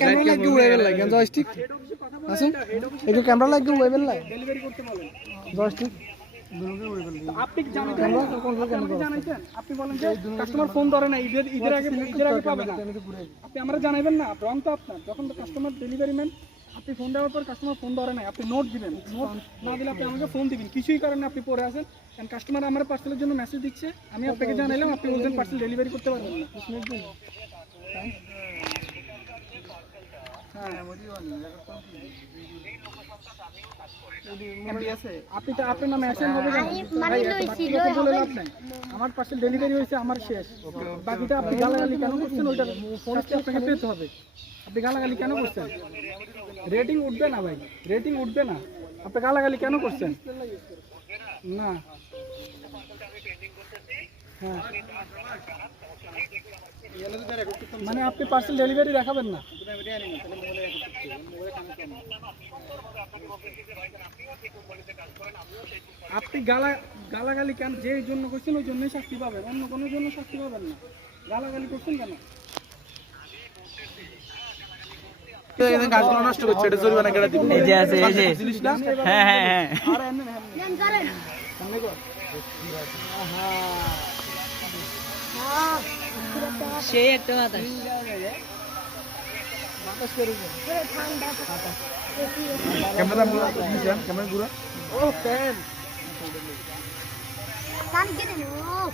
Camera লাগে Wavell লাগে joystick আসুন একটু ক্যামেরা লাগে ওয়েবেল লাগে ডেলিভারি করতে বলেন জয়স্টিক আপনি জানাইছেন আপনি বলেন যে কাস্টমার ফোন ধরে না ঈদের আগে পাবে না আপনি আমরা জানাবেন না রং তো আপনার যখন কাস্টমার ডেলিভারি ম্যান আপনি ফোন দেওয়ার পর কাস্টমার ফোন ধরে না আপনি নোট দিবেন নোট না দিলে আপনি আমাকে ফোন দিবেন কিছুই কারণে আপনি পরে আসেন কারণ কাস্টমার আমার পার্সেলের জন্য মেসেজ দিচ্ছে আমি আপনাকে জানাইলাম আপনি বলছেন পার্সেল ডেলিভারি করতে পারবেন না আপনার নামে অ্যাকশন হবে আমার পার্সেল ডেলিভারি হয়েছে আমার শেষ বাকিটা আপনি গালাগালি কেন করছেন ওইটার ফোনটা আপনাকে পেতে হবে আপনি গালাগালি কেন করছেন রেটিং উঠবে না ভাই রেটিং উঠবে না আপনি গালাগালি কেন করছেন না হ্যাঁ মানে আপনি পার্সেল ডেলিভারি দেখাবেন না আপনি গালাগালি কেন যে জন্য করছেন ওই জন্যই শাস্তি পাবেন অন্য কোনো জন্য শাস্তি পাবেন না গালাগালি করছেন কেন গাছগুলো নষ্ট করছে এটা জরিমানা কেটে দিবেন এই যে আছে এই যে হ্যাঁ হ্যাঁ হ্যাঁ আর এমনি সেই একটা বাতাস ক্যামেরা পুরো ও ফ্যান Kan gini loh.